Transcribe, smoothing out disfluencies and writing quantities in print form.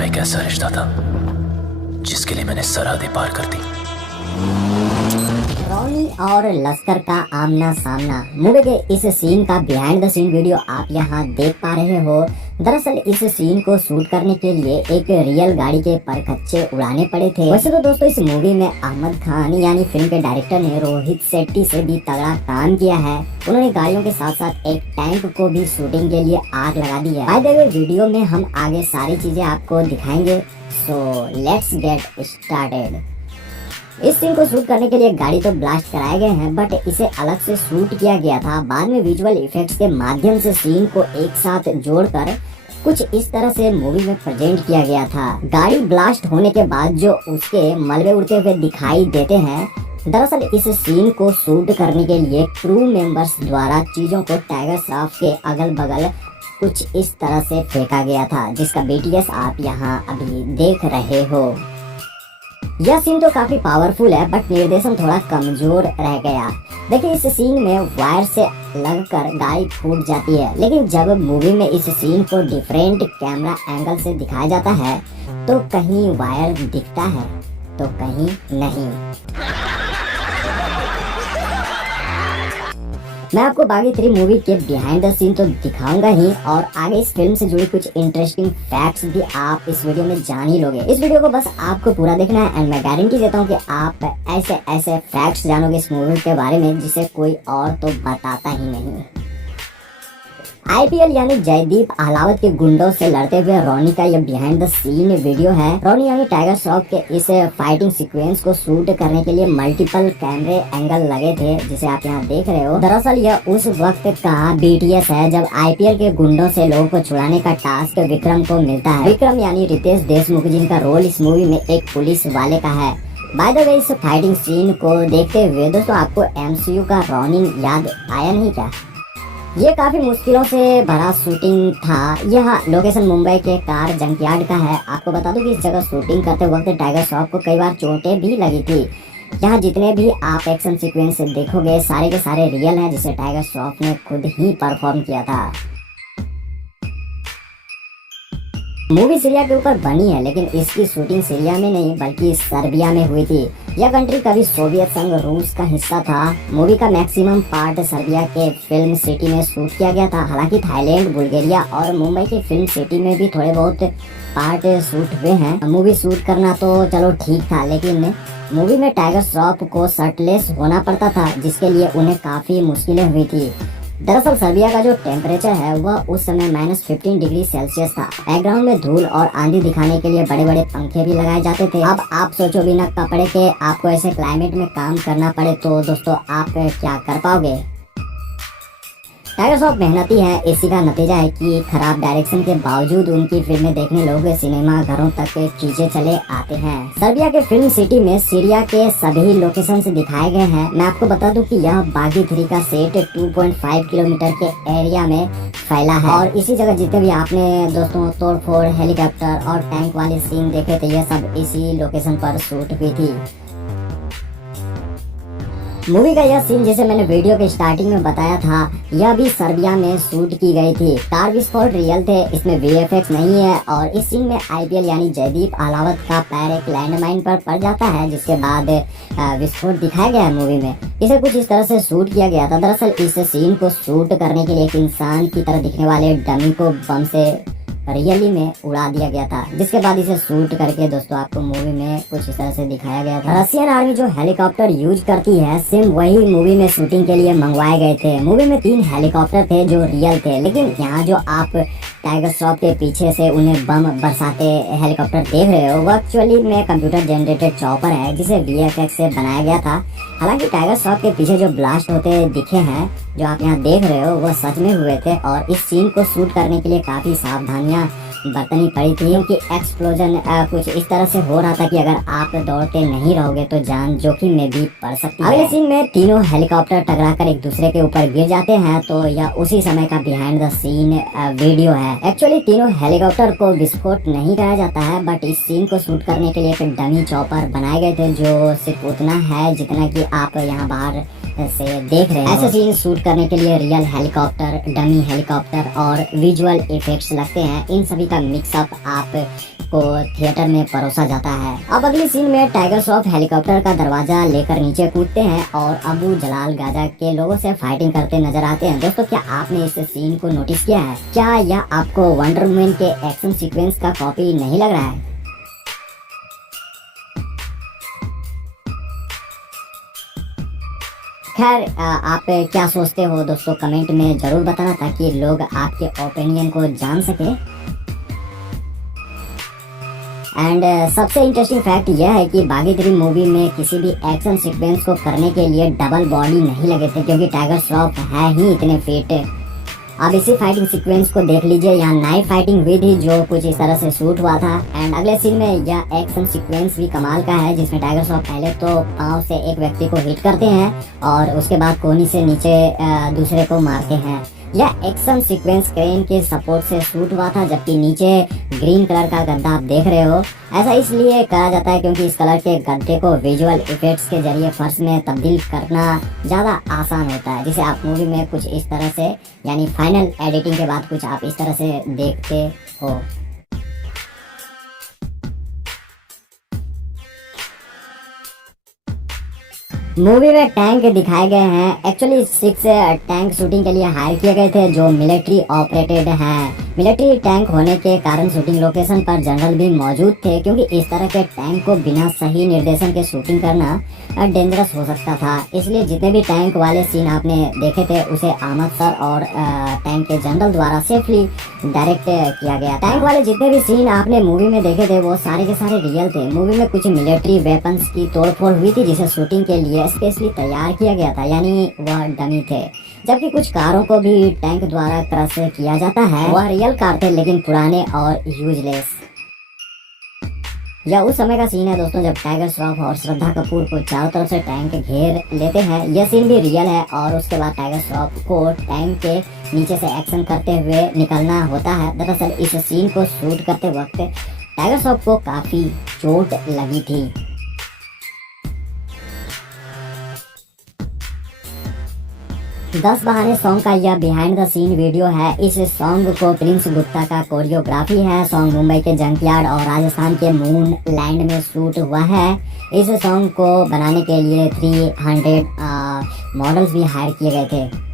मेरा एक ऐसा रिश्ता था जिसके लिए मैंने सरहदें पार कर दी। रॉनी और लश्कर का आमना सामना मूवी के इस सीन का बिहाइंड द सीन वीडियो आप यहाँ देख पा रहे हो। दरअसल इस सीन को शूट करने के लिए एक रियल गाड़ी के परखच्चे उड़ाने पड़े थे। वैसे तो दोस्तों इस मूवी में अहमद खान यानी फिल्म के डायरेक्टर ने रोहित शेट्टी से भी तगड़ा काम किया है। उन्होंने गाड़ियों के साथ साथ एक टैंक को भी शूटिंग के लिए आग लगा दी है। बाय द वे वीडियो में हम आगे सारी चीजें आपको दिखाएंगे, सो लेट्स गेट स्टार्टेड। इस सीन को शूट करने के लिए गाड़ी तो ब्लास्ट कराए गए हैं, बट इसे अलग से शूट किया गया था। बाद में विजुअल इफेक्ट्स के माध्यम से सीन को एक साथ जोड़कर कुछ इस तरह से मूवी में प्रेजेंट किया गया था। गाड़ी ब्लास्ट होने के बाद जो उसके मलबे उड़ते हुए दिखाई देते हैं, दरअसल इस सीन को शूट करने के लिए क्रू मेंबर्स द्वारा चीजों को टाइगर श्रॉफ के अगल बगल कुछ इस तरह से फेंका गया था, जिसका BTS आप यहाँ अभी देख रहे हो। यह सीन तो काफी पावरफुल है, बट निर्देशन थोड़ा कमजोर रह गया। देखिए इस सीन में वायर से लगकर गाड़ी फूट जाती है, लेकिन जब मूवी में इस सीन को डिफरेंट कैमरा एंगल से दिखाया जाता है तो कहीं वायर दिखता है तो कहीं नहीं। मैं आपको बागी 3 मूवी के बिहाइंड द सीन तो दिखाऊंगा ही, और आगे इस फिल्म से जुड़ी कुछ इंटरेस्टिंग फैक्ट्स भी आप इस वीडियो में जान ही लोगे। इस वीडियो को बस आपको पूरा देखना है, एंड मैं गारंटी देता हूँ कि आप ऐसे ऐसे फैक्ट्स जानोगे इस मूवी के बारे में जिसे कोई और तो बताता ही नहीं। IPL यानी जयदीप अहलावत के गुंडों से लड़ते हुए रॉनी का यह बिहाइंड द सीन वीडियो है। रॉनी यानी टाइगर श्रॉफ के इस फाइटिंग सीक्वेंस को शूट करने के लिए मल्टीपल कैमरे एंगल लगे थे, जिसे आप यहाँ देख रहे हो। दरअसल यह उस वक्त का BTS है जब IPL के गुंडों से लोगों को छुड़ाने का टास्क विक्रम को मिलता है। विक्रम यानी रितेश देशमुख, जिनका रोल इस मूवी में एक पुलिस वाले का है। बाय द वे इस फाइटिंग सीन को देखते हुए दोस्तों आपको MCU का रॉनिंग याद आया नहीं क्या? ये काफी मुश्किलों से भरा शूटिंग था। यह लोकेशन मुंबई के कार जंकयार्ड का है। आपको बता दूं कि इस जगह शूटिंग करते वक्त टाइगर श्रॉफ को कई बार चोटें भी लगी थी। यहाँ जितने भी आप एक्शन सीक्वेंस देखोगे सारे के सारे रियल हैं, जिसे टाइगर श्रॉफ ने खुद ही परफॉर्म किया था। मूवी सीरिया के ऊपर बनी है, लेकिन इसकी शूटिंग सीरिया में नहीं बल्कि सर्बिया में हुई थी। यह कंट्री कभी सोवियत संघ रूस का हिस्सा था। मूवी का मैक्सिमम पार्ट सर्बिया के फिल्म सिटी में शूट किया गया था। हालांकि थाईलैंड, बुल्गारिया और मुंबई के फिल्म सिटी में भी थोड़े बहुत पार्ट शूट हुए हैं। मूवी शूट करना तो चलो ठीक था, लेकिन मूवी में टाइगर श्रॉफ को शर्टलेस होना पड़ता था, जिसके लिए उन्हें काफी मुश्किलें हुई थी। दरअसल सर्बिया का जो टेम्परेचर है वह उस समय -15 डिग्री सेल्सियस था। बैकग्राउंड में धूल और आंधी दिखाने के लिए बड़े बड़े पंखे भी लगाए जाते थे। अब आप सोचो बिना कपड़े के आपको ऐसे क्लाइमेट में काम करना पड़े तो दोस्तों आप क्या कर पाओगे? टाइगर श्रॉफ मेहनती है, इसी का नतीजा है कि खराब डायरेक्शन के बावजूद उनकी फिल्में देखने लोग सिनेमा घरों तक खींचे चले आते हैं। सर्बिया के फिल्म सिटी में सीरिया के सभी लोकेशंस दिखाए गए हैं। मैं आपको बता दूं कि यह बागी 3 का सेट 2.5 किलोमीटर के एरिया में फैला है, और इसी जगह जितने भी आपने दोस्तों तोड़फोड़, हेलीकॉप्टर और टैंक वाले सीन देखे थे, यह सब इसी लोकेशन पर शूट हुई थी। मूवी का यह सीन जैसे मैंने वीडियो के स्टार्टिंग में बताया था, यह भी सर्बिया में शूट की गई थी। कार विस्फोट रियल थे, इसमें VFX नहीं है, और इस सीन में IPL यानी जयदीप अहलावत का पैर एक लैंडमाइन पर पड़ जाता है, जिसके बाद विस्फोट दिखाया गया है मूवी में। इसे कुछ इस तरह से शूट किया गया था। दरअसल इस सीन को शूट करने के लिए एक इंसान की तरह दिखने वाले डमी को बम से रियली में उड़ा दिया गया था, जिसके बाद इसे शूट करके दोस्तों आपको मूवी में कुछ इस तरह से दिखाया गया था। रशियन आर्मी जो हेलीकॉप्टर यूज करती है, सेम वही मूवी में शूटिंग के लिए मंगवाए गए थे। मूवी में 3 हेलीकॉप्टर थे जो रियल थे, लेकिन यहाँ जो आप टाइगर श्रॉफ के पीछे से उन्हें बम बरसाते हेलीकॉप्टर देख रहे हो, वो एक्चुअली में कंप्यूटर जनरेटेड चॉपर है, जिसे VFX से बनाया गया था। हालांकि टाइगर श्रॉफ के पीछे जो ब्लास्ट होते दिखे हैं, जो आप यहाँ देख रहे हो, वो सच में हुए थे, और इस सीन को शूट करने के लिए काफी सावधानियां बरतनी पड़ी थी, क्योंकि एक्सप्लोजन कुछ इस तरह से हो रहा था कि अगर आप दौड़ते नहीं रहोगे तो जान जोखिम में भी पड़ सकती है। अगले सीन में तीनों हेलीकॉप्टर टकराकर एक दूसरे के ऊपर गिर जाते हैं, तो यह उसी समय का बिहाइंड द सीन वीडियो है। एक्चुअली तीनों हेलीकॉप्टर को विस्फोट नहीं कराया जाता है, बट इस सीन को शूट करने के लिए एक डमी चॉपर बनाए गए थे, जो सिर्फ उतना है जितना कि आप यहाँ बाहर से देख रहे हैं। ऐसे सीन शूट करने के लिए रियल हेलीकॉप्टर, डमी हेलीकॉप्टर और विजुअल इफेक्ट्स लगते हैं। इन सभी का मिक्सअप आप को थिएटर में परोसा जाता है। अब अगली सीन में टाइगर श्रॉफ हेलीकॉप्टर का दरवाजा लेकर नीचे कूदते हैं और अबू जलाल गाजा के लोगों से फाइटिंग करते नजर आते हैं। दोस्तों, क्या आपने इस सीन को नोटिस किया है? क्या यह आपको वंडर वुमन के एक्शन सीक्वेंस का कॉपी नहीं लग रहा है? खैर, आप क्या सोचते हो दोस्तों, कमेंट में जरूर बताना ताकि लोग आपके ओपिनियन को जान सके। एंड सबसे इंटरेस्टिंग फैक्ट यह है कि बागी 3 मूवी में किसी भी एक्शन सीक्वेंस को करने के लिए डबल बॉडी नहीं लगे थे, क्योंकि टाइगर श्रॉफ है ही इतने फिट। अब इसी फाइटिंग सीक्वेंस को देख लीजिए, यहाँ नाइफ फाइटिंग हुई थी जो कुछ इस तरह से शूट हुआ था। एंड अगले सीन में यह एक्शन सीक्वेंस भी कमाल का है, जिसमें टाइगर श्रॉफ पहले तो पांव से एक व्यक्ति को हिट करते हैं और उसके बाद कोहनी से नीचे दूसरे को मारते हैं। यह एक्शन सीक्वेंस क्रेन के सपोर्ट से शूट हुआ था, जबकि नीचे ग्रीन कलर का गद्दा आप देख रहे हो। ऐसा इसलिए कहा जाता है क्योंकि इस कलर के गद्दे को विजुअल इफेक्ट्स के जरिए फर्श में तब्दील करना ज़्यादा आसान होता है, जिसे आप मूवी में कुछ इस तरह से, यानी फाइनल एडिटिंग के बाद कुछ आप इस तरह से देखते हो। मूवी में टैंक दिखाए गए हैं। एक्चुअली 6 टैंक शूटिंग के लिए हायर किए गए थे जो मिलिट्री ऑपरेटेड हैं। मिलिट्री टैंक होने के कारण शूटिंग लोकेशन पर जनरल भी मौजूद थे, क्योंकि इस तरह के टैंक को बिना सही निर्देशन के शूटिंग करना डेंजरस हो सकता था। इसलिए जितने भी टैंक वाले सीन आपने देखे थे उसे अहमद सर और टैंक के जनरल द्वारा सेफली डायरेक्ट किया गया। टैंक वाले जितने भी सीन आपने मूवी में देखे थे वो सारे के सारे रियल थे। मूवी में कुछ मिलिट्री वेपन्स की तोड़फोड़ हुई थी जिसे शूटिंग के लिए स्पेशली तैयार किया गया था, यानी वह डमी थे। जबकि कुछ कारों को भी टैंक द्वारा क्रश किया जाता है, वह रियल कार थे लेकिन पुराने और यूजलेस। यह उस समय का सीन है दोस्तों जब टाइगर श्रॉफ और श्रद्धा कपूर को चारों तरफ से टैंक घेर लेते हैं। यह सीन भी रियल है और उसके बाद टाइगर श्रॉफ को टैंक के नीचे से एक्शन करते हुए निकलना होता है। दरअसल इस सीन को शूट करते वक्त टाइगर श्रॉफ को काफी चोट लगी थी। दस बहाने सॉन्ग का यह बिहाइंड द सीन वीडियो है। इस सॉन्ग को प्रिंस गुप्ता का कोरियोग्राफी है। सॉन्ग मुंबई के जंकयार्ड और राजस्थान के मून लैंड में शूट हुआ है। इस सॉन्ग को बनाने के लिए 300 मॉडल्स भी हायर किए गए थे।